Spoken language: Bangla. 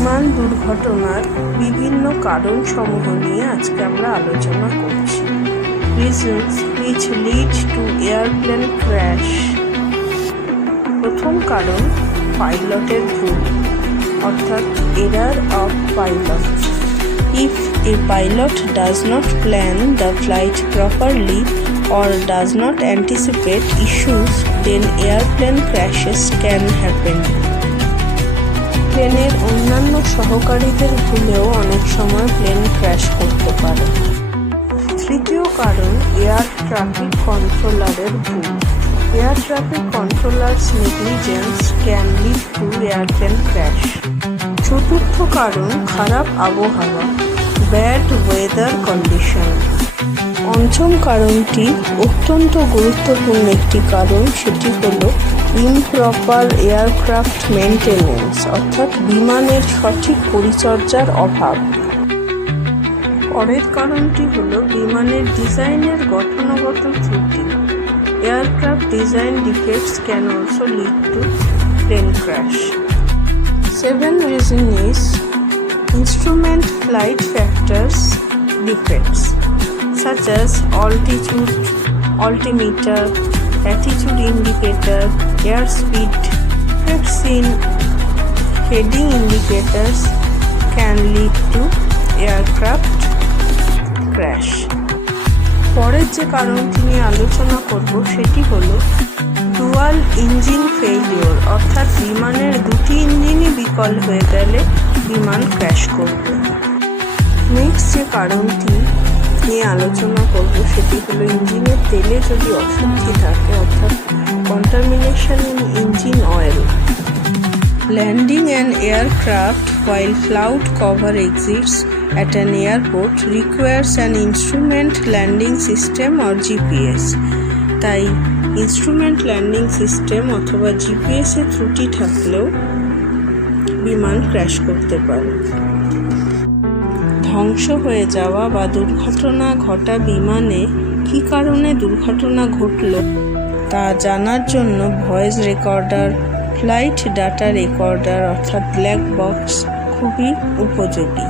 বিমান দুর্ঘটনার বিভিন্ন কারণসমূহ নিয়ে আজকে আমরা আলোচনা করছি। Reasons which lead to airplane crash। প্রথম কারণ পাইলটের ভুল, অর্থাৎ error of pilot. If a pilot does not plan the flight properly or does not anticipate issues, then airplane crashes can happen। প্লেনের অন্যান্য সহকারীদের ভুলেও অনেক সময় প্লেন ক্র্যাশ করতে পারে। তৃতীয় কারণ এয়ার ট্রাফিক কন্ট্রোলারের ভুল। Air traffic controllers negligence can lead to airplane crash. চতুর্থ কারণ খারাপ আবহাওয়া, ব্যাড ওয়েদার কন্ডিশন। পঞ্চম কারণটি অত্যন্ত গুরুত্বপূর্ণ একটি কারণ, সেটি হলো ইমপ্রপার এয়ারক্রাফট মেইনটেনেন্স, অর্থাৎ বিমানের সঠিক পরিচর্যার অভাব। পরের কারণটি হলো বিমানের ডিজাইনের গঠনগত ত্রুটি। Aircraft design defects can also lead to plane crash. 7 reason is instrument flight factors defects such as altitude, altimeter, attitude indicator, airspeed. Defects in heading indicators can lead to aircraft crash। পরের যে কারণটি নিয়ে আলোচনা করব সেটি হলো ডুয়াল ইঞ্জিন ফেইলিওর, অর্থাৎ বিমানের দুটি ইঞ্জিনই বিকল হয়ে গেলে বিমান ক্র্যাশ করবে। নেক্সট যে কারণটি নিয়ে আলোচনা করব সেটি হলো ইঞ্জিনের তেলে যদি অশুদ্ধি থাকে, অর্থাৎ contamination in engine oil. Landing an aircraft while cloud cover exists at an airport requires an instrument landing system or GPS। তাই ইনস্ট্রুমেন্ট ল্যান্ডিং সিস্টেম অথবা জিপিএস এর ত্রুটি থাকলেও বিমান ক্র্যাশ করতে পারে। ধ্বংস হয়ে যাওয়া বা দুর্ঘটনা ঘটা বিমানে কী কারণে দুর্ঘটনা ঘটল তা জানার জন্য voice recorder, flight data recorder অর্থাৎ ব্ল্যাক বক্স খুবই উপযোগী।